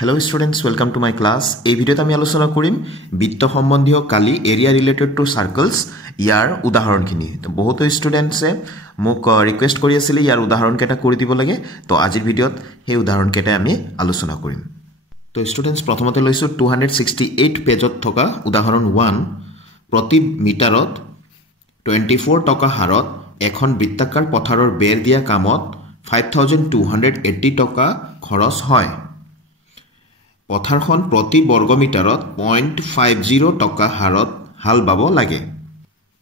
Hello students, welcome to my class. এই ভিডিওতে আমি আলোচনা কৰিম বৃত্ত সম্বন্ধীয় কালি এৰিয়া ৰিলেটেড টু সাৰ্কেলস ইয়াৰ উদাহৰণখিনি। তো বহুত ষ্টুডেন্টছে মোক ৰিকুৱেষ্ট কৰি আছিল ইয়াৰ উদাহৰণ কেটা কৰি দিব লাগে। তো আজিৰ ভিডিওত সেই উদাহৰণ কেটা আমি আলোচনা কৰিম। তো ষ্টুডেন্টস প্ৰথমতে লৈছো 268 পেজত থকা উদাহৰণ 1 প্ৰতি মিটাৰত 24 টকা হাৰত এখন বৃত্তাকাৰ পথাৰৰ বেৰ দিয়া কামত 5280 টকা খৰচ হয়। পথাৰখন প্ৰতি বৰ্গমিটাৰত 0.50 টকা হাৰত হাল বাব লাগে।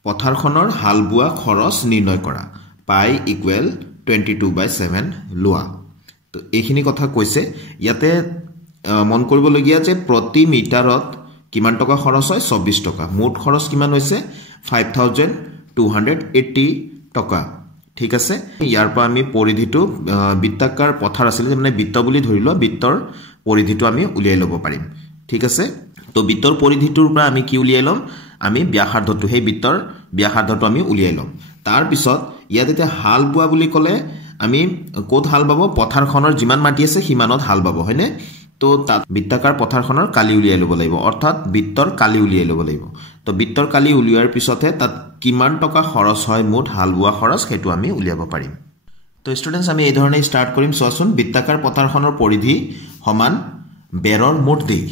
পথাৰখনৰ হাল বোৱা খৰচ নিৰ্ণয় কৰা। পাই ইকুৱেল 22/7 লোৱা। তো এইখিনি কথা কৈছে। ইয়াতে মন কৰিবলগীয়া যে প্ৰতি মিটাৰত কিমান টকা খৰচ হয় 24 টকা। মুঠ খৰচ কিমান হৈছে 5280 টকা। ঠিক আছে। ইয়াৰ পৰা আমি পৰিধিটো বৃত্তাকাৰ পথাৰ আছিল মানে বৃত্ত বুলি ধৰি লোৱা বৃত্তৰ পৰিধিটো আমি উলিয়াই ল'ব পাৰিম। ঠিক আছে। তো বৃত্তৰ পৰিধিটোৰ পৰা আমি কি উলিয়াই ল'ম আমি ব্যাসাৰ্ধটো সেই বৃত্তৰ ব্যাসাৰ্ধটো আমি উলিয়াই ল'ম। তাৰ পিছত ইয়াত এতিয়া হাল বোৱা বুলি ক'লে আমি কোত হাল বাব পথাৰখনৰ যিমান মাটি আছে সিমানত হাল বাব হয়নে। তো তাত বৃত্তাকাৰ পথাৰখনৰ কালি উলিয়াই ল'ব লাগিব অৰ্থাৎ বৃত্তৰ কালি উলিয়াই ল'ব লাগিব। তো বৃত্তৰ কালি উলিওৱাৰ পিছতহে তাত কিমান টকা খৰচ হয় মুঠ হাল বোৱা খৰচ সেইটো আমি উলিয়াব পাৰিম। তো ষ্টুডেন্টস আমি এই ধৰণে স্টাৰ্ট কৰিম। চোৱাচোন বৃত্তাকাৰ পথাৰখনৰ পৰিধি সমান বেৰৰ মুঠ দিশ।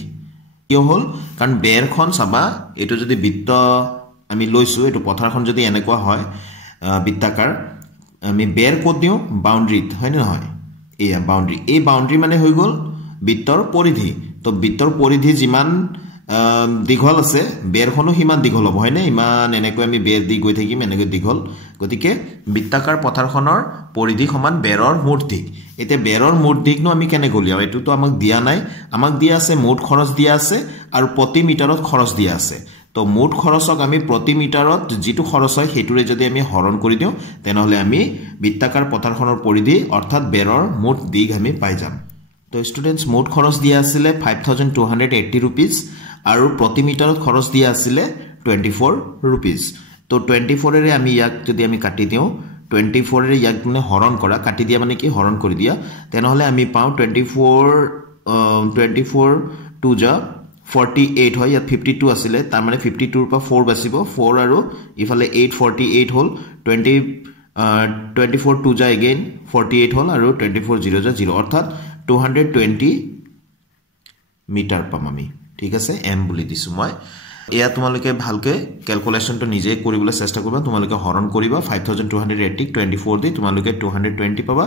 কিয় হ'ল কাৰণ বেৰখন চাবা এইটো যদি বৃত্ত আমি লৈছো এইটো পথাৰখন যদি এনেকুৱা হয় বৃত্তাকাৰ আমি বেৰ ক'ত দিওঁ বাউণ্ডাৰীত হয় নে নহয়। এয়া বাউণ্ডাৰী। এই বাউণ্ডাৰী মানে হৈ গ'ল বৃত্তৰ পৰিধি। তো বৃত্তৰ পৰিধি যিমান দীঘল আছে বেৰখনো সিমান দীঘল হ'ব হয়নে। ইমান এনেকৈ আমি বেৰ দি গৈ থাকিম এনেকৈ দীঘল। গতিকে বৃত্তাকাৰ পথাৰখনৰ পৰিধি সমান বেৰৰ মুঠ দিশ। এতিয়া বেৰৰ মুঠ দিশনো আমি কেনেকৈ উলিয়াম এইটোতো আমাক দিয়া নাই। আমাক দিয়া আছে মুঠ খৰচ দিয়া আছে আৰু প্ৰতি মিটাৰত খৰচ দিয়া আছে। তো মুঠ খৰচক আমি প্ৰতি মিটাৰত যিটো খৰচ হয় সেইটোৰে যদি আমি হৰণ কৰি দিওঁ তেনেহ'লে আমি বৃত্তাকাৰ পথাৰখনৰ পৰিধি অৰ্থাৎ বেৰৰ মুঠ দিশ আমি পাই যাম। তো ষ্টুডেন্টস মুঠ খৰচ দিয়া আছিলে 5280 रुपीज আৰু প্ৰতি মিটাৰত খৰচ দিয়া আছিলে 24 रुपीज। তো 24 এৰে আমি ইয়াক যদি আমি কাটি দিওঁ 24 এৰে ইয়াক মানে হৰণ কৰা কাটি দিয়া মানে কি হৰণ কৰি দিয়া তেনেহ'লে আমি পাওঁ 24 2 যা 48 হয়। ইয়াত 52 আছিলে তাৰ মানে 52 ৰ পৰা 4 বাচিব 4 আৰু ইফালে 8 48 হ'ল 24 2 যা এগেইন 48 হ'ল আৰু 24 0 যা 0 অৰ্থাৎ 220 মিটাৰ পাম আমি। ঠিক আছে এম বুলি দিছো মই। এয়া তোমালোকে ভালকে ক্যালকুলেশনটো নিজে কৰিবলৈ চেষ্টা কৰিবা। তোমালোকে হৰণ কৰিবা 5280 24 দি তোমালোকে 220 পাবা।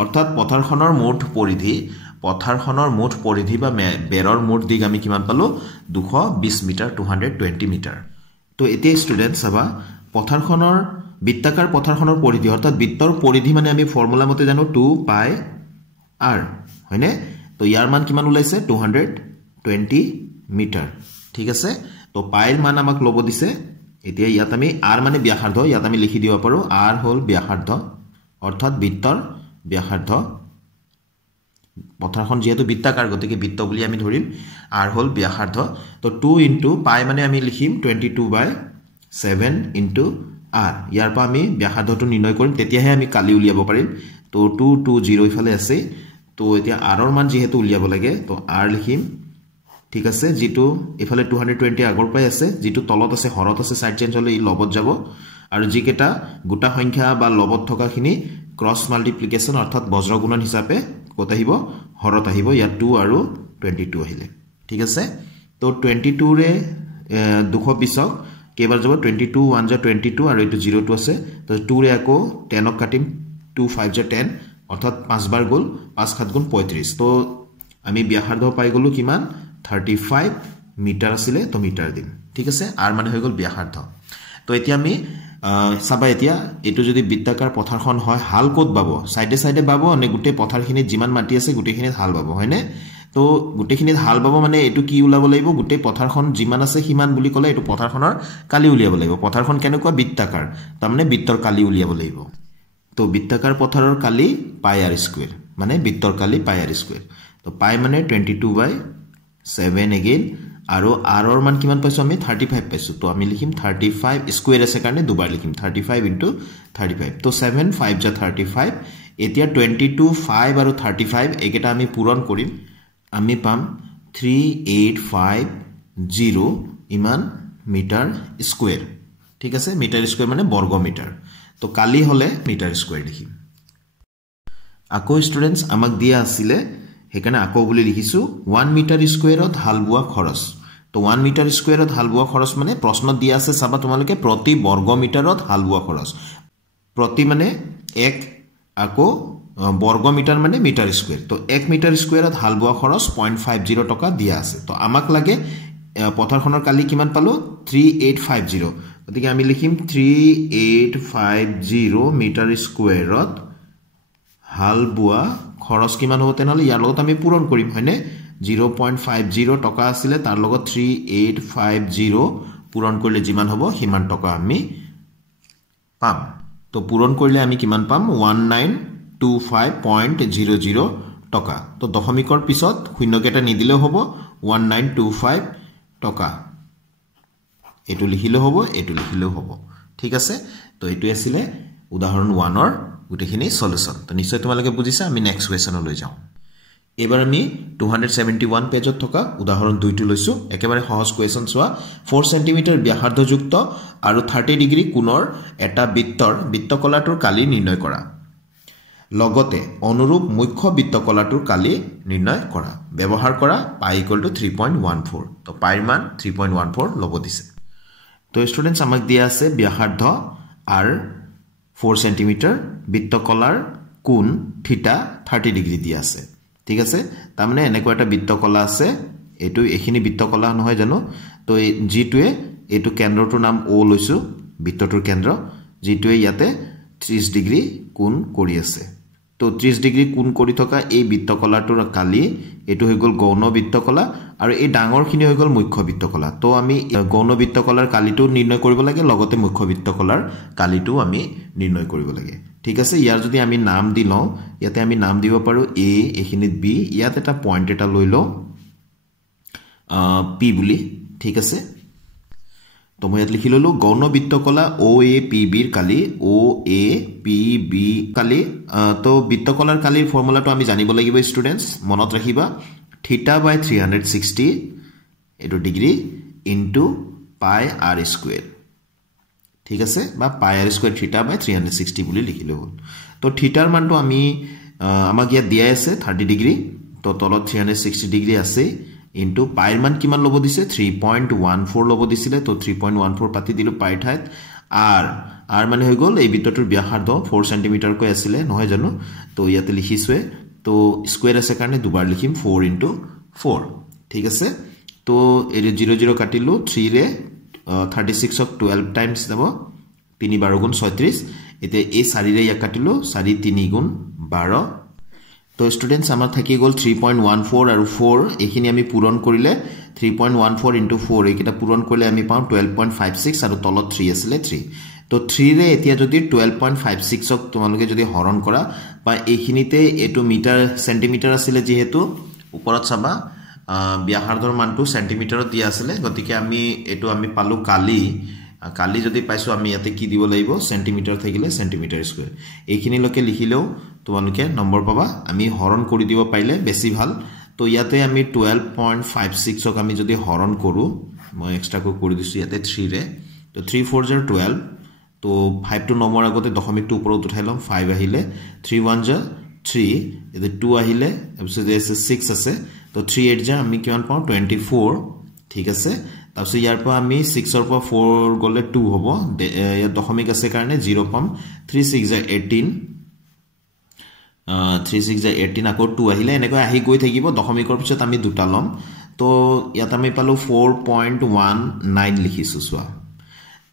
অৰ্থাৎ পথাৰখনৰ মুঠ পৰিধি বা বেৰৰ মুঠ দিশ আমি কিমান পালো 220 মিটাৰ 220 মিটাৰ। তো এতিয়া ষ্টুডেন্ট চাবা পথাৰখনৰ বৃত্তাকাৰ পথাৰখনৰ পৰিধি অৰ্থাৎ বৃত্তৰ পৰিধি মানে আমি ফৰ্মুলা মতে জানো 2 পাই r হয়নে। তো ইয়াৰ মান কিমান ওলাইছে 220 মিটাৰ। ঠিক আছে। তো পাইৰ মান আমাক ল'ব দিছে। এতিয়া ইয়াত আমি r মানে ব্যাসাৰ্ধ ইয়াত আমি লিখি দিব পাৰো r হ'ল ব্যাসাৰ্ধ অৰ্থাৎ বৃত্তৰ ব্যাসাৰ্ধ। পথাৰখন যেহেতু বৃত্তাকাৰ গতিকে বৃত্ত বুলি আমি ধৰিম r হ'ল ব্যাসাৰ্ধ। তো 2 ইনটু পাই মানে আমি লিখিম 22/7 ইনটু r। ইয়াৰ পৰা আমি ব্যাসাৰ্ধটো নিৰ্ণয় কৰিম তেতিয়াহে আমি কালি উলিয়াব পাৰিম। তো 220 ইফালে আছে। তো এতিয়া r ৰ মান যেহেতু উলিয়াব লাগে তো r লিখিম। ঠিক আছে। যেটো ইফালে 220 আগৰ পৰাই আছে যেটো তলত আছে হৰত আছে সাইড চেঞ্জ হলে ই লবত যাব আৰু যিকেটা গোটা সংখ্যা বা লবত থকাখিনি ক্ৰস মাল্টিপ্লিকেশন অৰ্থাৎ বজ্ৰ গুণন হিচাপে কত আহিব হৰত আহিব। ইয়াত 2 আৰু 22 আহিলে। ঠিক আছে। তো 22 ৰে 220ক কেবাৰ যাব 22 1 যা 22 আৰু এটো 0 টো আছে। তো 2 ৰে আকৌ 10ক কাটিম 2 5 যা 10 অৰ্থাৎ 5 বাৰ গল 5 7 গুণ 35। তো আমি ব্যাসাৰ্ধ পাই গলো কিমান 35 মিটাৰ আছিল। তো মিটাৰ দিম। ঠিক আছে। আৰ মানে হৈ গল ব্যাসাৰ্ধ। তো এতিয়া আমি সাবা এতিয়া এটো যদি বৃত্তাকাৰ পথাৰখন হয় হাল কোত বাব সাইডে সাইডে বাব নে গুটে পথাৰখিনিত যিমান মাটি আছে গুটেখিনিত হাল বাব হয়নে। তো গুটেখিনিত হাল বাব মানে এটো কি উলাব লাগিব গুটে পথাৰখন যিমান আছে সিমান বুলি ক'লে এটো পথাৰখনৰ কালি উলিয়াব লাগিব। পথাৰখন কেনেকুৱা বৃত্তাকাৰ তাৰ মানে বৃত্তৰ কালি উলিয়াব লাগিব। তো বৃত্তাকাৰ পথাৰৰ কালি পাই r স্কয়াৰ মানে বৃত্তৰ কালি পাই r স্কয়াৰ। তো পাই মানে 22/7 এগেইন আৰু r ৰ মান কিমান পাইছো আমি 35 পাইছো। তো আমি লিখিম 35 স্কয়াৰ আছে কাৰণে দুবাৰ লিখিম 35 ইনটু 35। তো 7 5 যা 35 এতিয়া 22 5 আৰু 35 একেটা আমি পূৰণ কৰিম আমি পাম 3850 ইমান মিটাৰ স্কয়াৰ ঠিক আছে মিটাৰ স্কয়াৰ মানে বৰ্গ মিটাৰ তো কালি হলে মিটাৰ স্কয়াৰ লিখিম আকৌ স্টুডেন্টস আমাক দিয়া আছিলে হেকানে আকৌ বুলি লিখিছো 1 মিটাৰ স্কয়াৰত হাল বোৱা খৰচ তো 1 মিটাৰ স্কয়াৰত হাল বোৱা খৰচ মানে প্ৰশ্ন দিয়া আছে চাবা তোমালোকে প্ৰতি বৰ্গ মিটাৰত হাল বোৱা খৰচ প্ৰতি মানে 1 আকৌ বৰ্গ মিটাৰ মানে মিটাৰ স্কয়াৰ তো 1 মিটাৰ স্কয়াৰত হাল বোৱা খৰচ 0.50 টকা দিয়া আছে তো আমাক লাগে পথাৰখনৰ কালি কিমান পালো 3850 গতিকে আমি লিখিম 3850 মিটাৰ স্কয়াৰত হাল বোৱা খৰচ কিমান হ'ব তেনেহলে ইয়াৰ লগত আমি পূৰণ কৰিম হয়নে 0.50 টকা আছিল তাৰ লগত 3850 পূৰণ কৰিলে যিমান হ'ব হিমান টকা আমি পাম তো পূৰণ কৰিলে আমি কিমান পাম 1925.00 টকা তো দশমিকৰ পিছত শূন্যকেটা নিদিলেও হ'ব 1925 টকা এটো লিখিলে হ'ব এটো লিখিলেও হ'ব ঠিক আছে তো এটো আছিল উদাহৰণ 1 ৰ গুটেখিনি সলিউশন তো নিশ্চয় তোমালোকে বুজিছা আমি নেক্সট কোৱেশ্চন লৈ যাও এবাৰ আমি 271 পেজত থকা উদাহৰণ 2 টো লৈছো একেবাৰে সহজ কোৱেশ্চন চোৱা 4 সেমি ব্যাসাৰ্ধযুক্ত আৰু 30 ডিগ্ৰী কোণৰ এটা বৃত্তকলাটোৰ কালি নিৰ্ণয় কৰা লগতে অনুৰূপ মুখ্য বৃত্তকলাটোৰ কালি নিৰ্ণয় কৰা ব্যৱহাৰ কৰা পাই ইকুৱেল টু 3.14 তো পাইৰ মান 3.14 লব দিছে তো স্টুডেন্টস আমাক দিয়া আছে ব্যাসাৰ্ধ আৰ 4 সেমি বৃত্তকলাৰ কোণ থিটা 30 ডিগ্ৰী দিয়া আছে ঠিক আছে তাৰ মানে এনেকুৱা এটা বৃত্তকলা আছে এটো এখিনি বৃত্তকলা নহয় জানো তো জিটোৱে এটো কেন্দ্ৰটোৰ নাম O লৈছো বৃত্তটোৰ কেন্দ্ৰ জিটোৱে ইয়াতে 30 ডিগ্ৰী কোণ কৰি আছে তো 30 ডিগ্ৰী কোণ কৰি থকা এই বৃত্তকলাটোৰ কালি এটো হৈ গল গৌণ বৃত্তকলা আৰু এই ডাঙৰখিনি হৈ গল মুখ্য বৃত্তকলা তো আমি গৌণ বৃত্তকলাৰ কালিটো নিৰ্ণয় কৰিব লাগে লগতে মুখ্য বৃত্তকলাৰ কালিটো আমি নিৰ্ণয় কৰিব লাগে ঠিক আছে ইয়াৰ যদি আমি নাম দি লও ইয়াতে আমি নাম দিব পাৰো a এখিনিত b ইয়াত এটা পয়েন্ট এটা লৈ লও p বুলি ঠিক আছে তো মই ইয়াত লিখি ললো গৌণ বৃত্তকলা OAPB ৰ কালি OAPB কালি তো বৃত্তকলাৰ কালিৰ ফৰ্মুলাটো আমি জানিব লাগিব স্টুডেন্টস মনত ৰাখিবা θ/360 এটো ডিগ্ৰী ইনটু পাই r স্কয়াৰ ঠিক আছে বা পাই r স্কয়াৰ θ/360 বুলি লিখিলে হ'ল তো থিটাৰ মানটো আমি আমাক ইয়াত দিয়া আছে 30 ডিগ্ৰী তো তলত 360 ডিগ্ৰী আছে ইনটু পাইৰ মান কিমান লব দিছে 3.14 লব দিছিলে তো 3.14 পাতি দিলো পাই ঠাইত r মানে হৈ গল এই বৃত্তটোৰ ব্যাসাৰ্ধ 4 সেমি কৈ আছিল নহয় জানো তো ইয়াতে লিখিছোৱে তো স্কয়াৰ আছে কাৰণে দুবাৰ লিখিম 4 * 4 ঠিক আছে তো এই 00 কাটিলো 3 ৰে 36 ক 12 টাইমস যাব 3 12 গুণ 36 এতে এই 4 ৰে ইয়া কাটিলো 4 3 গুণ 12 তো স্টুডেন্টস আমাৰ থাকি গল 3.14 আৰু 4 এখিনি আমি পূৰণ কৰিলে 3.14 * 4 এইটা পূৰণ কৰিলে আমি পাম 12.56 আৰু তলত 3 আছিল 3 তো 3 ৰে এতিয়া যদি 12.56 ক তোমালোকে যদি হৰণ কৰা বা এইখিনিতে এটো মিটাৰ সেন্টিমিটাৰ আছিল যেহেতু ওপৰত চাবা ব্যাসাৰ্ধৰ মানটো সেন্টিমিটাৰত দিয়া আছিল গতিকে আমি এটো আমি পালো কালি যদি পাইছো আমি ইয়াতে কি দিব লাগিব সেন্টিমিটাৰ থাকিলে সেন্টিমিটাৰ স্কয়াৰ এইখিনি লকে লিখিলেও তোমালোকে নম্বৰ পাবা আমি হৰণ কৰি দিব পাৰিলে বেছি ভাল তো ইয়াতে আমি 12.56 ক আমি যদি হৰণ কৰো মই এক্সট্ৰা কৰি দিছো ইয়াতে 3 ৰে তো 3 4 * 12 তো 5 টো নম্বৰ আগতে দশমিকটো ওপৰত উঠাই লম 5 আহিলে 3 1 * 3 এতে 2 আহিলে তাৰপিছত আছে 6 আছে তো 3 8 যা আমি কিমান পাও 24 ঠিক আছে তাৰপিছত ইয়াৰ পৰা আমি 6 ৰ পৰা 4 গলে 2 হ'ব ইয়াৰ দশমিক আছে কাৰণে 0 পাম 3 6 * 18 3 6 * 18 আকৌ 2 আহিলে এনেকৈ আহি গৈ থাকিব দশমিকৰ পিছত আমি দুটা লম তো ইয়াত আমি পালো 4.19 লিখিছো সোৱা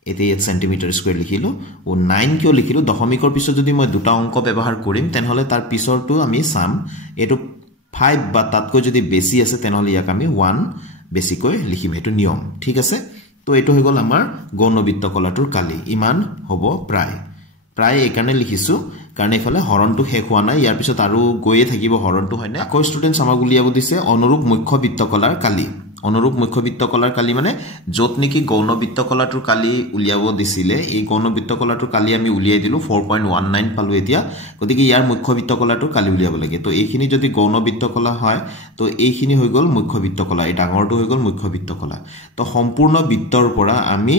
এতে 8 সেন্টিমিটাৰ স্কয়াৰ লিখিলো ও 9 কিয় লিখিলো দশমিকৰ পিছত যদি মই দুটা অংক ব্যৱহাৰ কৰিম তেনহলে তাৰ পিছৰটো আমি সাম এটো 5 বা তাতকৈ যদি বেছি আছে তেনহলে ইয়াক আমি 1 বেছিকৈ লিখিম এটো নিয়ম ঠিক আছে তো এটো হৈ গল আমাৰ গৌণ বৃত্তকলাটোৰ কালি ইমান হ'ব প্ৰায় একানে লিখিছো কাৰণ এফালে হৰণটো শেষ হোৱা নাই ইয়াৰ পিছত আৰু গৈয়ে থাকিব হৰণটো হয়নে আকৌ স্টুডেন্টস আমাক উলিয়াব দিছে অনুৰূপ মুখ্য বৃত্তকলাৰ কালি অনুৰূপ মুখ্য বৃত্তকলাৰ কালি মানে য'ত নেকি গৌণ বৃত্তকলাটোৰ কালি উলিয়াব দিছিলে এই গৌণ বৃত্তকলাটোৰ কালি আমি উলিয়াই দিলো 4.19 পালো এতিয়া গতিকে ইয়াৰ মুখ্য বৃত্তকলাটোৰ কালি উলিয়াব লাগে তো এইখিনি যদি গৌণ বৃত্তকলা হয় তো এইখিনি হৈ গ'ল মুখ্য বৃত্তকলা এই ডাঙৰটো হৈ গ'ল মুখ্য বৃত্তকলা তো সম্পূৰ্ণ বৃত্তৰ পৰা আমি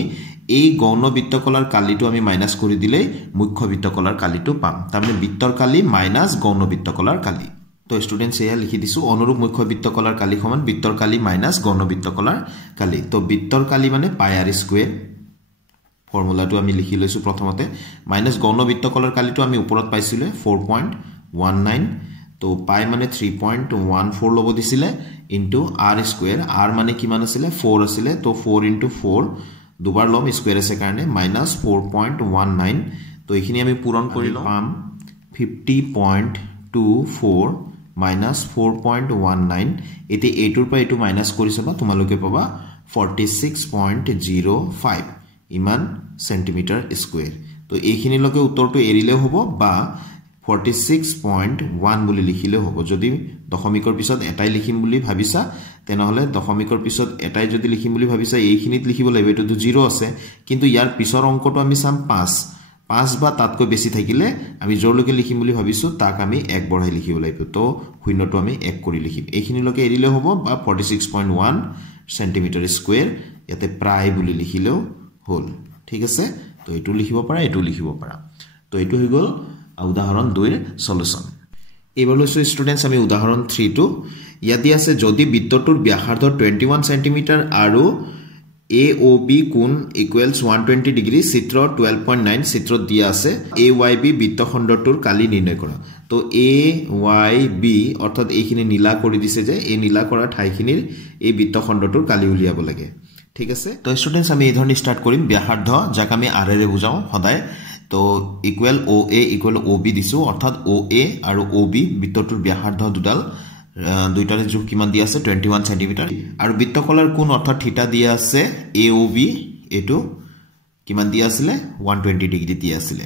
এই গৌণ বৃত্তকলাৰ কালিটো আমি মাইনাস কৰি দিলে মুখ্য বৃত্তকলাৰ কালিটো পাম তাৰমানে বৃত্তৰ কালি মাইনাস গৌণ বৃত্তকলাৰ কালি তো স্টুডেন্টস এয়া লিখি দিছো অনুৰূপ মুখ্য বৃত্তকলাৰ কালি সমান বৃত্তৰ কালি মাইনাস গৌণ বৃত্তকলাৰ কালি তো বৃত্তৰ কালি মানে পাই r স্কয়াৰ ফৰ্মুলাটো আমি লিখি লৈছো প্ৰথমতে মাইনাস গৌণ বৃত্তকলাৰ কালিটো আমি ওপৰত পাইছিলে 4.19 তো পাই মানে 3.14 লব দিছিলে ইনটু r স্কয়াৰ r মানে কিমান আছিল 4 আছিল তো 4 ইনটু 4 দুবাৰ লম স্কয়াৰ আছে কাৰণে মাইনাস 4.19 তো এইখিনি আমি পূৰণ কৰি লম 50.24 minus 4.19 এতে এটোৰ পৰা এটো মাইনাস কৰি চাবা তোমালোকে পাবা 46.05 ইমান সেন্টিমিটাৰ স্কয়াৰ তো এইখিনি লকে উত্তৰটো এৰিলে হ'ব বা 46.1 বুলি লিখিলে হ'ব যদি দশমিকৰ পিছত এটাই লিখিম বুলি ভাবিছা তেনহলে দশমিকৰ পিছত এটাই যদি লিখিম বুলি ভাবিছা এইখিনিত লিখিব লাগিব এটো 0 আছে কিন্তু ইয়াৰ পিছৰ অংকটো আমি চাম 5 বা তাতকৈ বেছি থাকিলে আমি জৰলৈকে লিখিম বুলি ভাবিছো তাক আমি এক বঢ়াই লিখিব লাগিব তো শূন্যটো আমি এক কৰি লিখিম এইখিনি লকে এৰিলে হ'ব বা 46.1 সেন্টিমিটাৰ স্কয়াৰ ইয়াতে প্ৰায় বুলি লিখিলেও হল ঠিক আছে তো এটো লিখিব পাৰা এটো লিখিব পাৰা তো এটো হৈ গল উদাহৰণ 2 এৰ সলিউশন এবাৰ লৈছো স্টুডেন্টস আমি উদাহৰণ 3 টো ইয়াতে আছে যদি বৃত্তটোৰ ব্যাসাৰ্ধ 21 সেন্টিমিটাৰ আৰু AOB কোণ ইকুৱেলস 120 ডিগ্ৰী চিত্ৰ 12.9 চিত্ৰত দিয়া আছে AYB বৃত্তখণ্ডটোৰ কালি নিৰ্ণয় কৰা তো AYB অৰ্থাৎ এইখিনি নীলা কৰি দিছে যে এই নীলা কৰা ঠাইখিনিৰ এই বৃত্তখণ্ডটোৰ কালি উলিয়াব লাগে ঠিক আছে তো স্টুডেন্টস আমি এই ধৰণে স্টাৰ্ট কৰিম ব্যাসাৰ্ধ যাক আমি r এৰে বুজাও সদায় তো ইকুৱেল OA ইকুৱেল OB দিছো অৰ্থাৎ OA আৰু OB বৃত্তটোৰ ব্যাসাৰ্ধ দুডাল দুইটাৰে যোগ কিমান দিয়া আছে 21 সেন্টিমিটাৰ আৰু বৃত্তকলাৰ কোণ অৰ্থাৎ থিটা দিয়া আছে AOB এটো কিমান দিয়া আছিল 120 ডিগ্ৰী দিয়া আছিল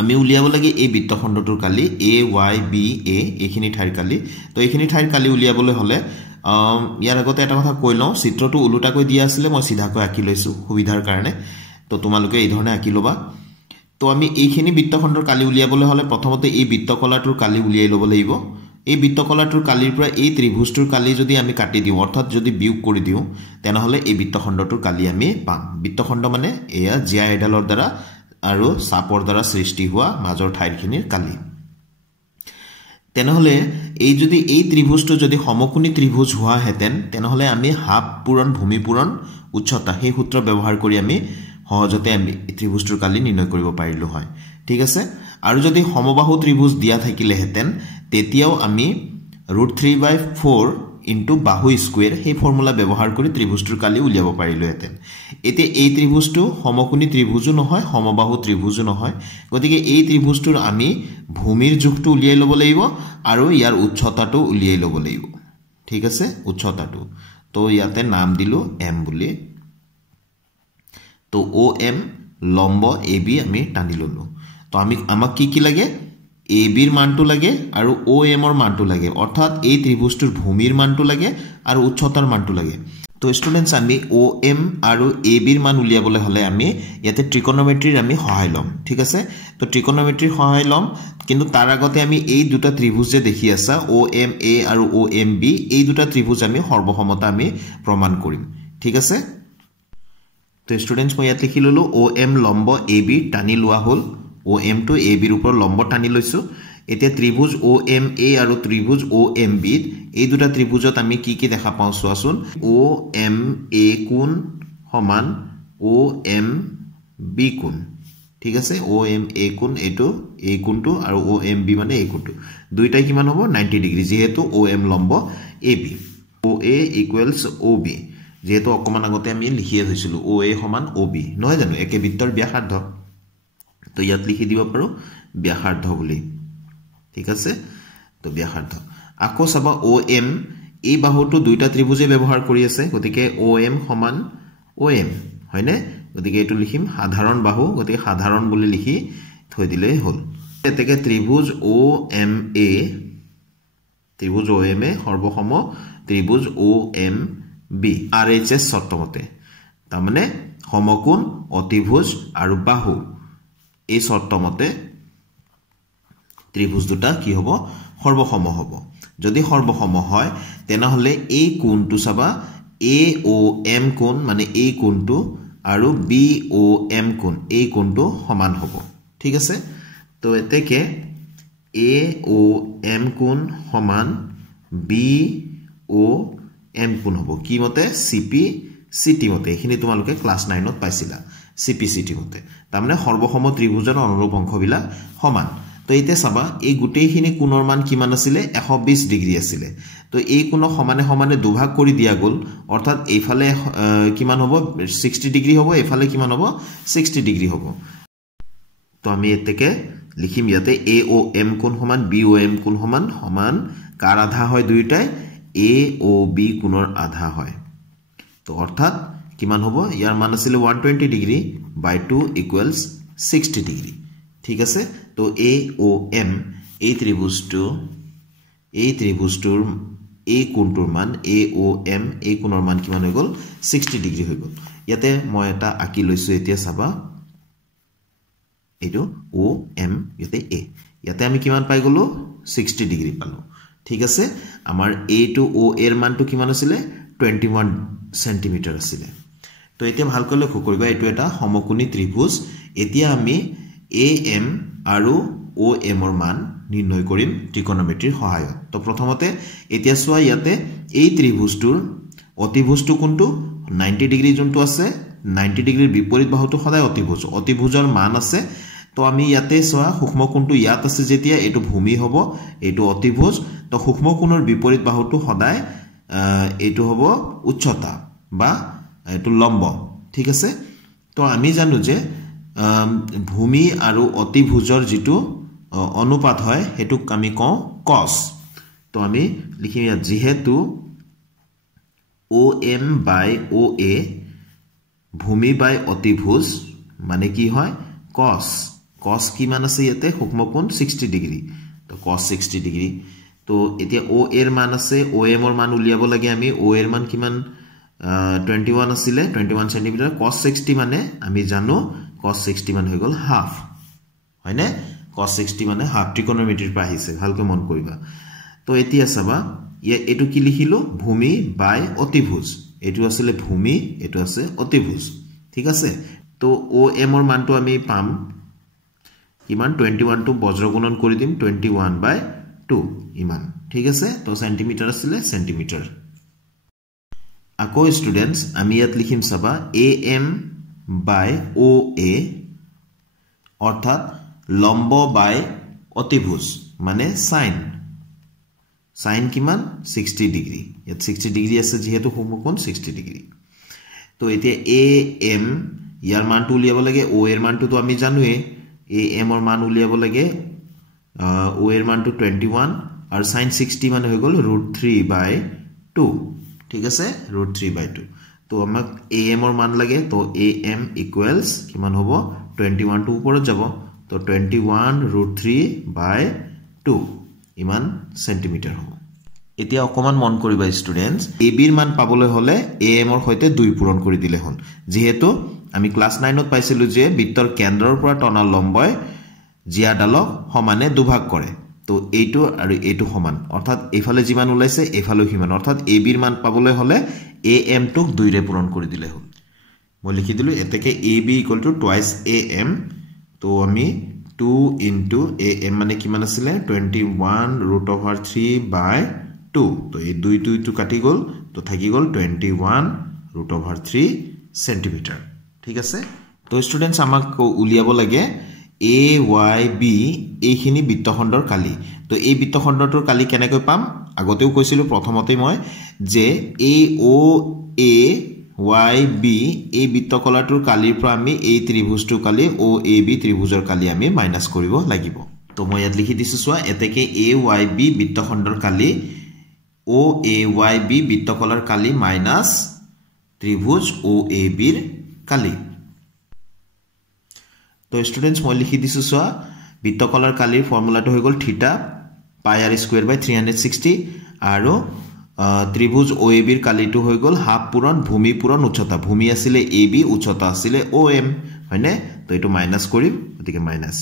আমি উলিয়াব লাগে এই বৃত্তখণ্ডটোৰ কালি AYBA এইখিনি ঠাইৰ কালি তো এইখিনি ঠাইৰ কালি উলিয়াবলৈ হলে ইয়াৰ আগতে এটা কথা কৈ লওঁ চিত্ৰটো উলুটাকৈ দিয়া আছিল মই সিধাকৈ আঁকি লৈছো সুবিধাৰ কাৰণে তো তোমালোকে এই ধৰণে আঁকি লবা তো আমি এইখিনি বৃত্তখণ্ডৰ কালি উলিয়াবলৈ হলে প্ৰথমতে এই বৃত্তকলাটোৰ কালি উলিয়াই লব লাগিব এই বৃত্তকলাটোৰ কালিৰ পৰা এই ত্ৰিভুজটোৰ কালি যদি আমি কাটি দিও অৰ্থাৎ যদি বিয়োগ কৰি দিও তেনহলে এই বৃত্তখণ্ডটোৰ কালি আমি পাম বৃত্তখণ্ড মানে এয়া জিয়া এডালৰ দ্বাৰা আৰু চাপৰ দ্বাৰা সৃষ্টি হোৱা মাজৰ ঠাইখিনিৰ কালি তেনহলে এই যদি এই ত্ৰিভুজটো যদি সমকোণী ত্ৰিভুজ হোৱা হেতেন তেনহলে আমি হাফ পূৰণ ভূমি পূৰণ উচ্চতা সেই সূত্ৰ ব্যৱহাৰ কৰি আমি সহজতে আমি ত্ৰিভুজটোৰ কালি নিৰ্ণয় কৰিব পাৰিলো হয় ঠিক আছে আৰু যদি সমবাহু ত্ৰিভুজ দিয়া থাকিলে হেতেন তেতিয়াও আমি √3/4 ইনটু বাহু স্কয়াৰ সেই ফৰ্মুলা ব্যৱহাৰ কৰি ত্ৰিভুজটোৰ কালি উলিয়াব পাৰিলো হেতেন এতে এই ত্ৰিভুজটো সমকোণী ত্ৰিভুজো নহয় সমবাহু ত্ৰিভুজো নহয় গতিকে এই ত্ৰিভুজটোৰ আমি ভূমিৰ জোখটো উলিয়াই লব লাগিব আৰু ইয়াৰ উচ্চতাটো উলিয়াই লব লাগিব ঠিক আছে উচ্চতাটো তো ইয়াতে নাম দিলো m বুলি তো OM লম্ব AB আমি টানি ললো তো আমি আমাক কি লাগে AB ৰ মানটো লাগে আৰু OM ৰ মানটো লাগে অৰ্থাৎ এই ত্ৰিভুজটোৰ ভূমিৰ মানটো লাগে আৰু উচ্চতাৰ মানটো লাগে তো স্টুডেন্টস আমি OM আৰু AB ৰ মান উলিয়াবলৈ হলে আমি ইয়াতে ত্ৰিকোণমিতিৰ আমি সহায় লম ঠিক আছে তো ত্ৰিকোণমিতিৰ সহায় লম কিন্তু তাৰ আগতে আমি এই দুটা ত্ৰিভুজ যে দেখি আছা OMA আৰু OMB এই দুটা ত্ৰিভুজ আমি সৰ্বসমতা আমি প্ৰমাণ কৰিম ঠিক আছে তো স্টুডেন্টস মই ইয়াত লিখি ললো OM লম্ব AB টানি লোৱা হল OM to AB ৰ ওপৰ লম্ব টানি লৈছো এতিয়া ত্ৰিভুজ OMA আৰু ত্ৰিভুজ OMB এই দুটা ত্ৰিভুজত আমি কি দেখা পাওঁ চোৱাচোন OMA কোণ সমান OMB কোণ ঠিক আছে OMA কোণ এটো এই কোণটো আৰু OMB মানে এই কোণটো দুইটাই কিমান হ'ব 90 ডিগ্ৰী যেহেতু OM লম্ব AB OA ইকুৱেলস OB যেহেতু অকমান আগতে আমি লিখিয়ে থৈছিলো OA সমান OB নহয় জানো একে বৃত্তৰ ব্যাসাৰ্ধ তো ইয়াত লিখি দিব পাৰো ব্যাসাৰ্ধ বুলি ঠিক আছে তো ব্যাসাৰ্ধ আকৌ চাবা OM এই বাহুটো দুইটা ত্ৰিভুজে ব্যৱহাৰ কৰি আছে গতিকে OM সমান OM হয়নে গতিকে এটো লিখিম সাধাৰণ বাহু গতিকে সাধাৰণ বুলি লিখি থৈ দিলে হল এতেকে ত্ৰিভুজ OMA সৰ্বসম ত্ৰিভুজ OMB বি RHS শৰ্তমতে তাৰ মানে সমকোণ অতিভুজ আৰু বাহু এই শৰ্তমতে ত্ৰিভুজ দুটা কি হ'ব সৰ্বসম হ'ব যদি সৰ্বসম হয় তেনহলে এই কোণটো চাবা AOM কোণ মানে এই কোণটো আৰু BOM কোণ এই কোণটো সমান হ'ব ঠিক আছে তো এতেকে AOM কোণ সমান BOM কোণ হ'ব কি মতে CPCT মতে এখিনি তোমালোকে ক্লাস 9 ত পাইছিলা CPCT মতে তাৰ মানে সৰ্বসম ত্ৰিভুজৰ অনুৰূপ অংশবিলাক সমান তো এতিয়া চাবা এই গুটেইখিনি কোণৰ মান কিমান আছিল 120 ডিগ্ৰী আছিল তো এই কোণ সমানে সমানে দুভাগ কৰি দিয়া গল অৰ্থাৎ এইফালে কিমান হ'ব 60 ডিগ্ৰী হ'ব এইফালে কিমান হ'ব 60 ডিগ্ৰী হ'ব তো আমি এতেকে লিখিম ইয়াতে AOM কোণ সমান BOM কোণ সমান কাৰ আধা হয় দুইটাই AOB কোণৰ আধা হয় তো অৰ্থাৎ কিমান হ'ব ইয়াৰ মান আছিল 120 ডিগ্ৰী বাই 2 ইকুৱেলছ 60 ডিগ্ৰী ঠিক আছে তো AOM এই ত্ৰিভুজটোৰ এই কোণটোৰ মান AOM এই কোণৰ মান কিমান হৈ গল 60 ডিগ্ৰী হৈ গল ইয়াতে মই এটা আকি লৈছো এতিয়া চাবা এইটো OM ইয়াতে A ইয়াতে আমি কিমান পাই গলো 60 ডিগ্ৰী পালো ঠিক আছে আমাৰ A to O এৰ মানটো কিমান আছিল 21 সেন্টিমিটাৰ আছিল তো এতিয়া ভালকৈ লক্ষ্য কৰিবা এটো এটা সমকোণী ত্ৰিভুজ এতিয়া আমি AM আৰু OM ৰ মান নিৰ্ণয় কৰিম ত্ৰিকোণমিতিৰ সহায়ত তো প্ৰথমতে এতিয়া সোৱা ইয়াতে এই ত্ৰিভুজটোৰ অতিভুজটো কোনটো 90 ডিগ্ৰী যোনটো আছে 90 ডিগ্ৰীৰ বিপৰীত বাহুটো সদায় অতিভুজৰ মান আছে তো আমি ইয়াতে সোৱা সূক্ষ্মকোণটো ইয়াত আছে যেতিয়া এটো ভূমি হ'ব এটো অতিভুজ তো সূক্ষ্মকোণৰ বিপৰীত বাহুটো সদায় এটো হ'ব উচ্চতা বা এটো লম্ব ঠিক আছে তো আমি জানো যে ভূমি আৰু অতিভুজৰ যেটো অনুপাত হয় হেতুক আমি কওঁ cos তো আমি লিখিম যেহেতু OM by OA ভূমি বাই অতিভুজ মানে কি হয় cos কিমান আছে ইয়াতে সূক্ষ্মকোণ 60 ডিগ্ৰী তো cos 60 ডিগ্ৰী তো এতিয়া O এর মান আছে OM এর মান উলিয়াব লাগে আমি O এর মান কিমান 21 আছিল 21 সেন্টিমিটার cos 60 মানে আমি জানো cos 60 মান হৈ গল হাফ হয়নে cos 60 মানে হাফ ত্ৰিকোণমিতিৰ পৰা আহিছে ভালকৈ মন কৰিবা তো এতিয়া চাবা এটো কি লিখিলো ভূমি বাই অতিভুজ এটো আছিল ভূমি এটো আছে অতিভুজ ঠিক আছে তো OM এর মানটো আমি পাম কিমান 21 টু বজ্ৰগুণন কৰি দিম 21/2 ইমান ঠিক আছে তো সেন্টিমিটার আছিল সেন্টিমিটার আকৌ স্টুডেন্টস আমি ইয়াত লিখিম চাবা AM by OA অর্থাৎ লম্ব বাই অতিভুজ মানে sin কিমান 60 ডিগ্ৰী ইয়াত 60 ডিগ্ৰী আছে যেহেতু সমকোণ 60 ডিগ্ৰী তো এতিয়া AM ইয়াৰ মানটো উলিয়াব লাগে O এৰ মানটো তো আমি জানোৱে AM এর মান উলিয়াব লাগে O এর মানটো 21 আর sin 60 মানে হৈ গল √3/2 ঠিক আছে √3/2 তো আমাক AM এর মান লাগে তো AM ইকুয়ালস কিমান হ'ব 21 টু ওপৰত যাব তো 21 √3/2 ইমান সেন্টিমিটাৰ হ'ব এতিয়া অকমান মন কৰিবা স্টুডেন্টস AB এৰ মান পাবলৈ হলে AM এৰ সৈতে 2 পূৰণ কৰি দিলে হল যেহেতু আমি ক্লাস 9 ত পাইছিলো যে বৃত্তৰ কেন্দ্ৰৰ পৰা টনৰ লম্বই জিয়াডালক সমানে দুভাগ কৰে তো এইটো আৰু এইটো সমান অৰ্থাৎ এইফালে যিমান ওলাইছে এইফালেও সমান অৰ্থাৎ AB এৰ মান পাবলৈ হলে AM টুক 2 ৰে পূৰণ কৰি দিলে হল মই লিখি দিলো এতেকে AB = twice AM তো আমি 2 into AM মানে কিমান আছিল 21√3/2 তো এই 2 টু কাটি গল তো থাকি গল 21√3 সেন্টিমিটার ঠিক আছে তো স্টুডেন্টস আমাক উলিয়াব লাগে AYB এইখিনি বৃত্তখণ্ডৰ কালি তো এই বৃত্তখণ্ডটোৰ কালি কেনেকৈ পাম আগতেও কৈছিলো প্ৰথমতে মই যে AOAYB এই বৃত্তকলাটোৰ কালিৰ পৰা আমি এই ত্ৰিভুজটোৰ কালি OAB ত্ৰিভুজৰ কালি আমি মাইনাস কৰিব লাগিব তো মই ইয়াত লিখি দিছো সোৱা এতেকে AYB বৃত্তখণ্ডৰ কালি OAYB বৃত্তকলাৰ কালি মাইনাস ত্ৰিভুজ OAB ৰ কালি তো স্টুডেন্টস মই লিখি দিছো সোৱা বৃত্তকলাৰ কালিৰ ফৰ্মুলাটো হৈ গল থিটা πr² / 360 আৰু ত্ৰিভুজ OAB ৰ কালিটো হৈ গল হাফ পূৰণ ভূমি পূৰণ উচ্চতা ভূমি আছিলে AB উচ্চতা আছিলে OM হয়নে তো এটো মাইনাস কৰিম গতিকে মাইনাস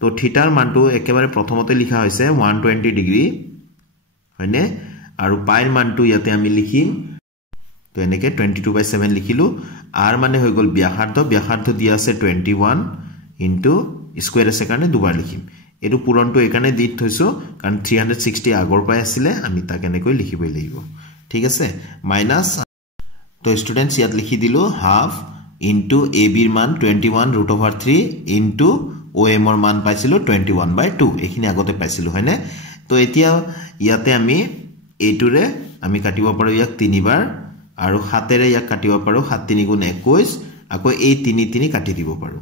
তো থিটাৰ মানটো একেবাৰে প্ৰথমতে লিখা হৈছে 120 ডিগ্ৰী হয়নে আৰু পাইৰ মানটো ইয়াতে আমি লিখিম তো এনেকে 22/7 লিখিলো r মানে হৈ গল ব্যাসাৰ্ধ দিয়া আছে 21 ইনটু স্কয়াৰ আছে কাৰণে দুবাৰ লিখিম এটো পূৰণটো একানে দি থৈছো কাৰণ 360 আগৰ পাই আছিল আমি তাক এনেকৈ লিখিবই লাগিব ঠিক আছে মাইনাস তো স্টুডেন্টস ইয়াত লিখি দিলো হাফ ইনটু AB ৰ মান 21√3 ইনটু OM ৰ মান পাইছিলো 21/2 এখিনি আগতে পাইছিলো হয়নে তো এতিয়া ইয়াতে আমি এইটোৰে আমি কাটিব পাৰো ইয়াক 3 বাৰ আৰু 7 ৰে ইয়াক কাটিব পাৰো 7 3 গুণ 21 আকৌ এই 3 3 কাটি দিব পাৰো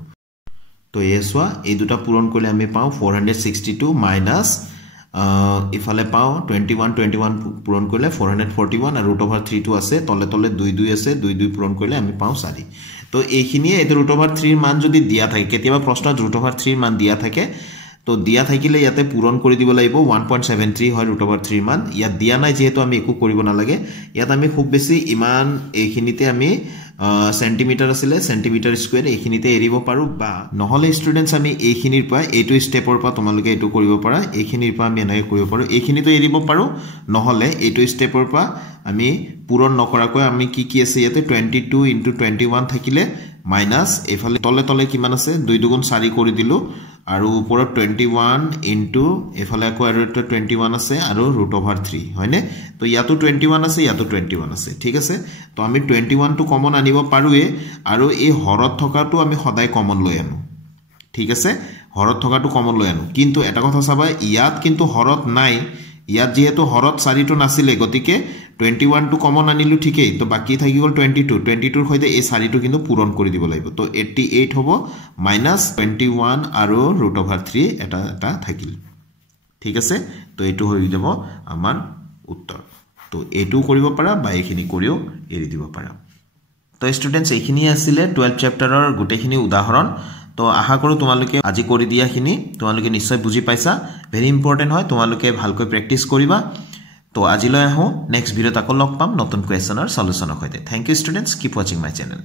তো এসোৱা এই দুটা পূৰণ কৰিলে আমি পাও 462 মাইনাস ইফালে পাও 21 পূৰণ কৰিলে 441 আৰু √3 টো আছে তলে তলে 2 2 আছে 2 2 পূৰণ কৰিলে আমি পাও 4 তো এইখিনিয়ে এতে √3 ৰ মান যদি দিয়া থাকে কেতিয়াবা প্ৰশ্নত √3 ৰ মান দিয়া থাকে তো দিয়া থাকিলে ইয়াতে পূৰণ কৰি দিব লাগিব 1.73 হয় √3 ৰ মান ইয়াত দিয়া নাই যেহেতু আমি একো কৰিব নালাগে ইয়াত আমি খুব বেছি ইমান এইখিনিতে আমি সেন্টিমিটাৰ আছিলে সেন্টিমিটাৰ স্কয়াৰ এইখিনিতে এৰিব পাৰো বা নহলে স্টুডেন্টস আমি এইখিনিৰ পৰা এইটো স্টেপৰ পৰা তোমালোকে এইটো কৰিব পাৰা এইখিনিৰ পৰা আমি এনেকৈ কৰিব পাৰো এইখিনিতো এৰিব পাৰো নহলে এইটো স্টেপৰ পৰা আমি পূৰণ নকৰাকৈ আমি কি আছে ইয়াতে 22 * 21 থাকিলে মাইনাস এফালে তলে তলে কিমান আছে 2 2 4 কৰি দিলো আৰু ওপৰত 21 ইনটু এফালে আকৌ আৰু 21 আছে আৰু √3 হয়নে তো ইয়াতো 21 আছে ইয়াতো 21 আছে ঠিক আছে তো আমি 21 টো কমন আনিব পাৰোৱে আৰু এই হৰত থকাটো আমি সদায় কমন লৈ আনো ঠিক আছে হৰত থকাটো কমন লৈ আনো কিন্তু এটা কথা চাবা ইয়াত কিন্তু হৰত নাই ইয়াত যেহেতু হৰত 4 টো নাছিলে গতিকে 21 টো কমন আনিলো ঠিকই তো বাকি থাকি গল 22 ৰ হৈতে এই 4 টো কিন্তু পূৰণ কৰি দিব লাগিব তো 88 হ'ব মাইনাস 21 আৰু √3 এটা থাকিল ঠিক আছে তো এটো হৈ যাব আমাৰ উত্তৰ তো এটো কৰিব পাৰা বা এইখিনি কৰিও এৰি দিব পাৰা তো স্টুডেন্টস এইখিনি আছিল 12 চ্যাপ্টাৰৰ গুটেখিনি উদাহৰণ তো আশা কৰো তোমালোকে আজি কৰি দিয়াখিনি তোমালোকে নিশ্চয় বুজি পাইছা ভেৰি ইম্পৰ্টেন্ট হয় তোমালোকে ভালকৈ প্ৰেক্টিস কৰিবা তো আজিলৈ আহো নেক্সট ভিডিওত আকৌ লগ পাম নতুন কোৱেশ্চনৰ সলিউশনৰ সৈতে thank you students keep watching my channel